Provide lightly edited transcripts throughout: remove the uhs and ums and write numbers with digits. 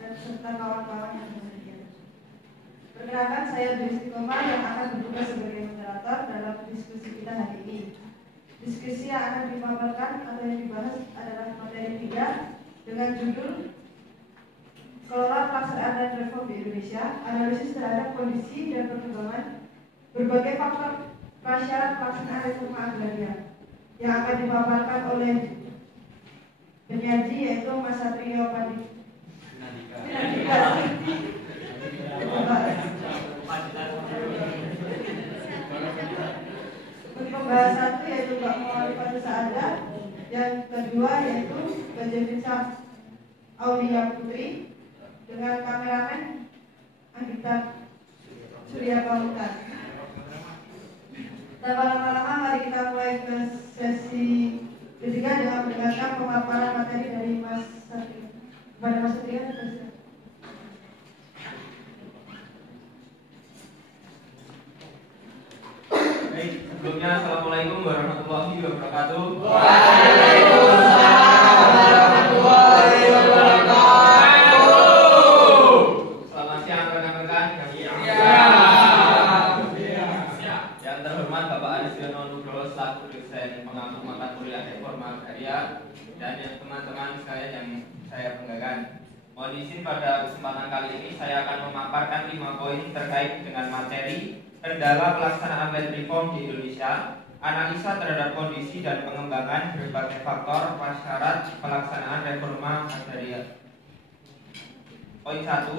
dan beserta kawan-kawan yang bersedia. Perkenalkan, saya Dwi Istiqomah yang akan bertugas sebagai moderator dalam diskusi kita hari ini. Diskusi yang akan dipaparkan atau yang dibahas adalah materi 3 dengan judul Kelola Pelaksanaan dan Reform di Indonesia, analisis terhadap kondisi dan perkembangan berbagai faktor prasyarat pelaksanaan reforma agraria, yang akan dipaparkan oleh penyaji yaitu Mas Satrio Pandi. Untuk pembahasan satu yaitu Mbak Muhammad Fadil Saada, yang kedua yaitu Mbak Jevisa Aulia Putri dengan kameramen Anggita Surya Pamutan. Tanpa lama-lama, mari kita mulai ke sesi ketiga dengan mendengarkan pemaparan materi dari Mas Satrio. Kepada Mas Satrio, baik, sebelumnya Assalamualaikum warahmatullahi wabarakatuh. Waalaikumsalam warahmatullahi wabarakatuh. Selamat siang rekan-rekan. Yang terhormat Bapak Aristiono Nugroho selaku dosen pengampu mata kuliah reforma agraria dan yang teman-teman sekalian yang saya banggakan. Mohon izin pada kesempatan kali ini saya akan memaparkan 5 poin terkait dengan materi kendala pelaksanaan land reform di Indonesia, analisa terhadap kondisi dan pengembangan berbagai faktor prasyarat pelaksanaan reforma agraria. Poin 1,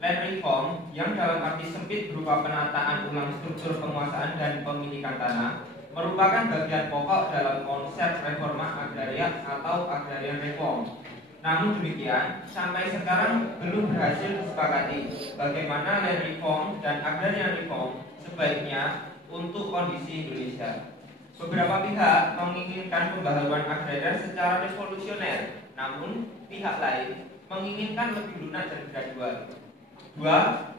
land reform yang dalam arti sempit berupa penataan ulang struktur penguasaan dan pemilikan tanah merupakan bagian pokok dalam konsep reforma agraria atau agrarian reform. Namun demikian, sampai sekarang belum berhasil disepakati bagaimana land reform dan agrarian reform sebaiknya untuk kondisi Indonesia. Beberapa pihak menginginkan pembaharuan agraria secara revolusioner, namun pihak lain menginginkan lebih lunak dan gradual. 2.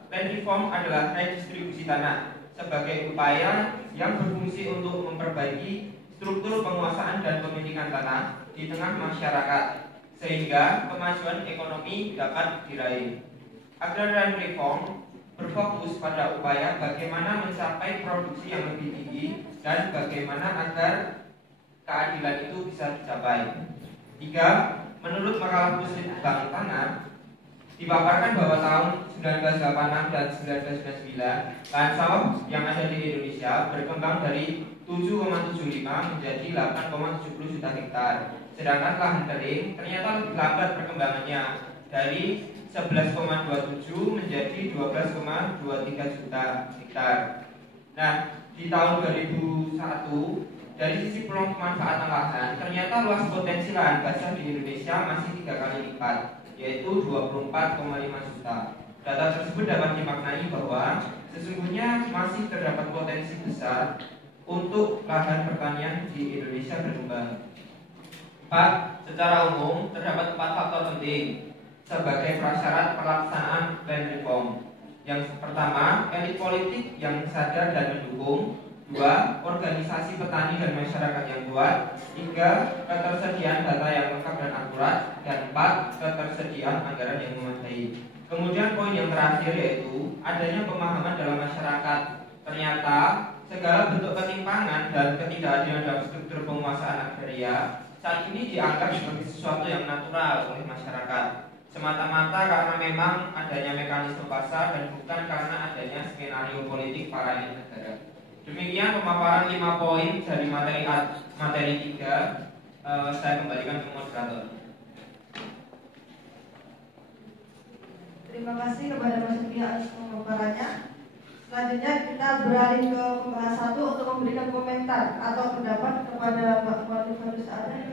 Land reform adalah redistribusi tanah sebagai upaya yang berfungsi untuk memperbaiki struktur penguasaan dan pemilikan tanah di tengah masyarakat sehingga kemajuan ekonomi dapat diraih. Agrarian reform berfokus pada upaya bagaimana mencapai produksi yang lebih tinggi dan bagaimana agar keadilan itu bisa dicapai. 3. Menurut makalah Puslit Bank Tanah, dipaparkan bahwa tahun 1986 dan 1999 lahan sawah yang ada di Indonesia berkembang dari 7,75 menjadi 8,70 juta hektar. Sedangkan lahan kering ternyata lebih lambat perkembangannya dari 11,27 menjadi 12,23 juta hektar. Nah, di tahun 2001 dari sisi peluang pemanfaatan lahan ternyata luas potensi lahan basah di Indonesia masih 3 kali lipat, yaitu 24,5 juta. Data tersebut dapat dimaknai bahwa sesungguhnya masih terdapat potensi besar untuk lahan pertanian di Indonesia berkembang. 4. Secara umum terdapat 4 faktor penting sebagai prasyarat pelaksanaan land reform. Yang pertama, elit politik yang sadar dan mendukung. 2. Organisasi petani dan masyarakat yang kuat. 3. Ketersediaan data yang lengkap dan akurat. Dan 4. Ketersediaan anggaran yang memadai. Kemudian poin yang terakhir yaitu adanya pemahaman dalam masyarakat. Ternyata segala bentuk ketimpangan dan ketidakadilan dalam struktur penguasaan agraria saat ini dianggap sebagai sesuatu yang natural oleh masyarakat, semata-mata karena memang adanya mekanisme pasar dan bukan karena adanya skenario politik para elit negara. Demikian pemaparan 5 poin dari materi 3. Saya kembalikan ke moderator. Terima kasih kepada Mas Satrio atas pemaparannya. Selanjutnya kita beralih ke pembahasan 1 untuk memberikan komentar atau pendapat kepada Mbak Muhammad Fadil Saada.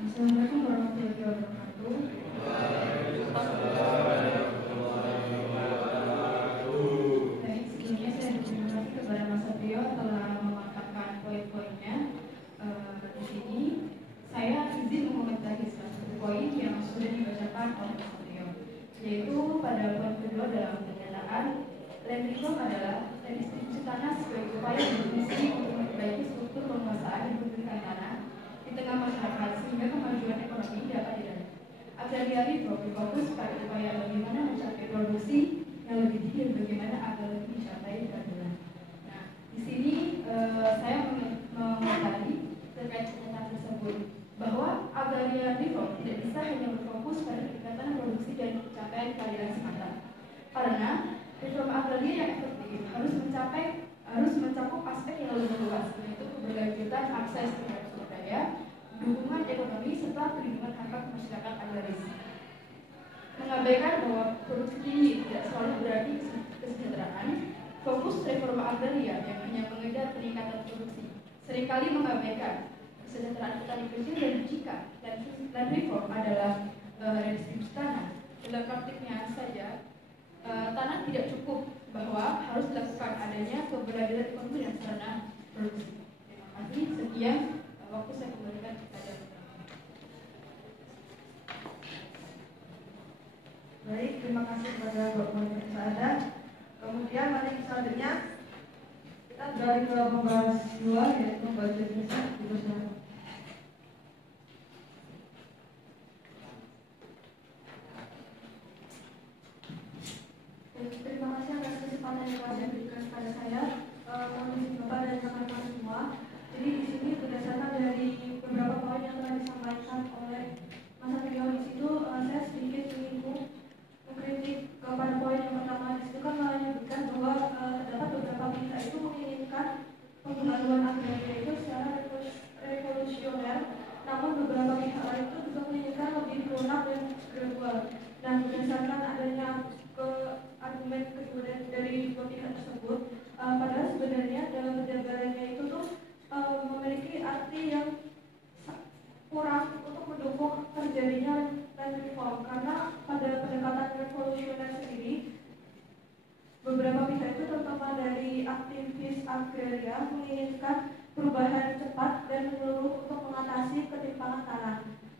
Assalamualaikum warahmatullahi wabarakatuh. Baik, sebelumnya saya berterima kasih kepada Mas Satrio telah memaparkan poin-poinnya. Di sini saya izin mengomentari salah satu poin yang sudah dibacakan oleh Mas Satrio. land reform adalah redistribusi tanah sebagai upaya berfungsi untuk memperbaiki struktur penguasaan dan pemilikan tanah di tengah masyarakat sehingga kemajuan ekonomi dapat diraih. Agraria reform berfokus pada upaya bagaimana mencapai produksi yang lebih tinggi dan bagaimana agar lebih dicapai keadilan. Nah, di sini saya mengomentari terkait pernyataan tersebut bahwa agraria reform tidak bisa hanya berfokus pada peningkatan produksi dan pencapaian keadilan semata. Karena reform agraria yang efektif harus mencakup aspek yang lebih luas, yaitu keberlanjutan akses terhadap sumber daya, dukungan ekonomi serta perlindungan hak masyarakat agraris. Mengabaikan bahwa produksi tinggi tidak selalu berarti kesejahteraan, fokus reforma agraria yang hanya mengejar peningkatan produksi seringkali mengabaikan kesejahteraan petani kecil dan jika dan reform adalah redistribusi tanah. Dalam praktiknya saja tanah tidak cukup, bahwa harus dilakukan adanya keberlanjutan ekonomi dan sarana produksi. Terima kasih. Sekian waktu saya kembalikan kepada. Baik, terima kasih kepada Bapak Menteri Saada. Kemudian materi selanjutnya kita beralih ke pembahas dua, yaitu budget besar. Terima kasih atas kesempatan yang telah diberikan kepada saya, Kondisi Bapak dan rekan-rekan semua. Jadi di sini berdasarkan dari beberapa poin yang telah disampaikan oleh Mas Satrio di situ, saya sedikit ingin mengkritik kepada poin yang pertama. Di situ kan menyebutkan bahwa terdapat beberapa pihak itu menginginkan pembaharuan agraria itu secara revolusioner, namun beberapa pihak lain itu juga menginginkan lebih lunak dan gradual. Dan berdasarkan adanya argumen kedua dari dua pihak tersebut, padahal sebenarnya dalam penjabarannya itu tuh memiliki arti yang kurang untuk mendukung terjadinya land reform, karena pada pendekatan revolusioner sendiri beberapa pihak itu terutama dari aktivis agraria menginginkan perubahan cepat dan menyeluruh untuk mengatasi ketimpangan tanah.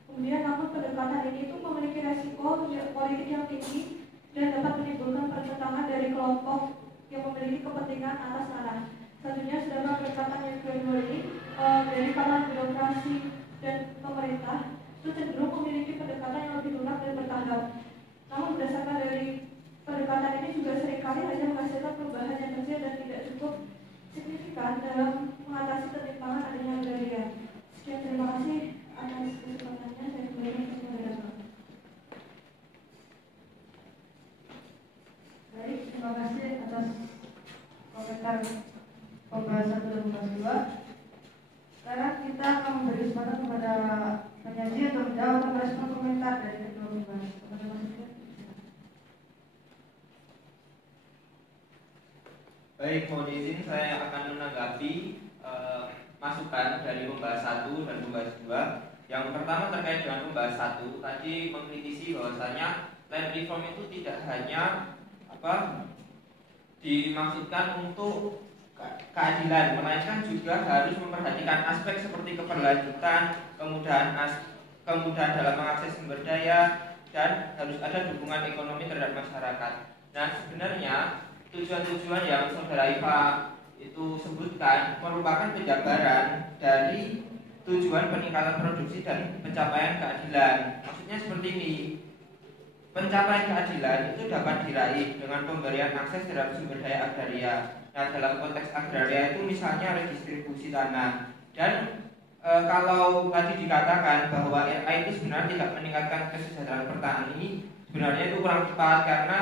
Kemudian namun pendekatan ini itu memiliki resiko politik yang tinggi dan dapat menimbulkan pertentangan dari kelompok yang memiliki kepentingan atas tanah. Selanjutnya, sedangkan pendekatan yang kedua ini dari kalangan birokrasi dan pemerintah itu cenderung memiliki pendekatan yang lebih lunak dan bertahap. Namun berdasarkan dari pendekatan ini juga seringkali hanya menghasilkan perubahan yang kecil dan tidak cukup signifikan dalam mengatasi ketimpangan adanya agraria. Sekian, terima kasih atas kesempatannya. Saya kembalikan ke saudara. Baik, terima kasih atas komentar pembahasan dan pembahasan dua. Sekarang kita akan memberi kesempatan kepada penyaji untuk menjawab atau merespon komentar dari kedua pembahasan. Baik, mohon izin saya akan menanggapi masukan dari pembahas 1 dan pembahas 2. Yang pertama terkait dengan pembahas 1, tadi mengkritisi bahwasanya land reform itu tidak hanya dimaksudkan untuk keadilan, melainkan juga harus memperhatikan aspek seperti keberlanjutan, kemudahan dalam mengakses sumber daya, dan harus ada dukungan ekonomi terhadap masyarakat. Nah, sebenarnya tujuan-tujuan yang Saudara Iva itu sebutkan merupakan penjabaran dari tujuan peningkatan produksi dan pencapaian keadilan. Maksudnya seperti ini. Pencapaian keadilan itu dapat diraih dengan pemberian akses terhadap sumber daya agraria. Nah, dalam konteks agraria itu misalnya redistribusi tanah. Dan kalau tadi dikatakan bahwa RA itu sebenarnya tidak meningkatkan kesejahteraan petani, sebenarnya itu kurang tepat, karena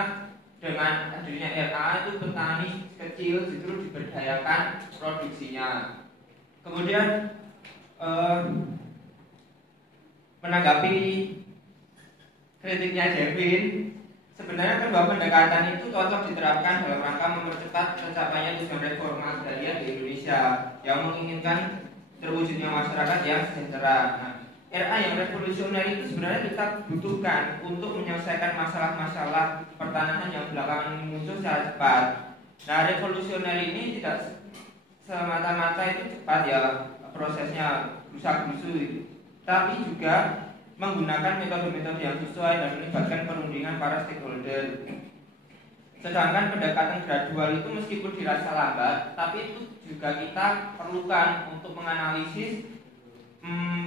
dengan hadirnya RA itu petani kecil justru diberdayakan produksinya. Kemudian menanggapi kritiknya Devin, sebenarnya kedua pendekatan itu cocok diterapkan dalam rangka mempercepat tercapainya tujuan reforma agraria di Indonesia yang menginginkan terwujudnya masyarakat yang sejahtera. Nah, RA yang revolusioner itu sebenarnya kita butuhkan untuk menyelesaikan masalah-masalah pertanahan yang belakangan muncul secara cepat. Nah, revolusioner ini tidak semata-mata itu cepat ya prosesnya, rusak-rusuh, tapi juga menggunakan metode-metode yang sesuai dan melibatkan perundingan para stakeholder. Sedangkan pendekatan gradual itu meskipun dirasa lambat, tapi itu juga kita perlukan untuk menganalisis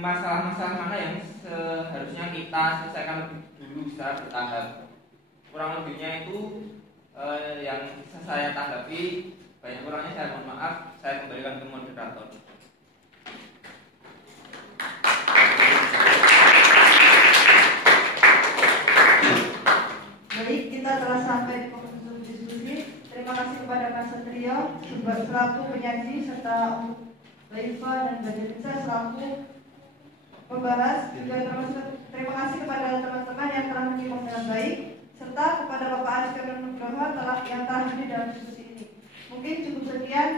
masalah-masalah mana yang seharusnya kita selesaikan lebih dulu secara bertahap. Kurang lebihnya itu yang bisa saya tanggapi. Banyak kurangnya saya mohon maaf. Saya kembalikan ke moderator. Baik, kita telah sampai di penghujung diskusi. Terima kasih kepada Mas Satrio selaku penyaji serta Mbak Iva dan Mbak Jelisa selaku pembahas. Juga terima kasih kepada teman-teman yang telah menyimak dengan baik, serta kepada Bapak Aris Nugroho yang telah hadir dalam diskusi ini. Mungkin cukup sekian.